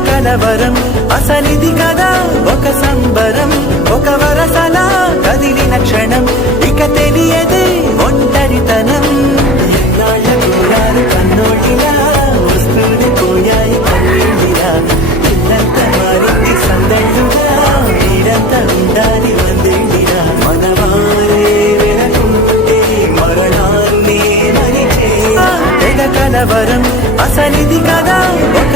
కలవరం అసలిది కదా ఒక సంబరం ఒక వరసలా కదిలిన క్షణం ఇక తెలియదే ఒంటరితనం ఎన్నాళ్ళ కోరారు కన్నోటిలా వస్తూనే పోయాయి కన్నీళ్ళిలా ఇల్లంత మారింది సందళ్ళుగా మీరంతా ఉండాలి వందేళ్ళిలా మనవారే వెనకుంటే మరణాన్ని మరిచే కలవరం అసలిది కదా ఒక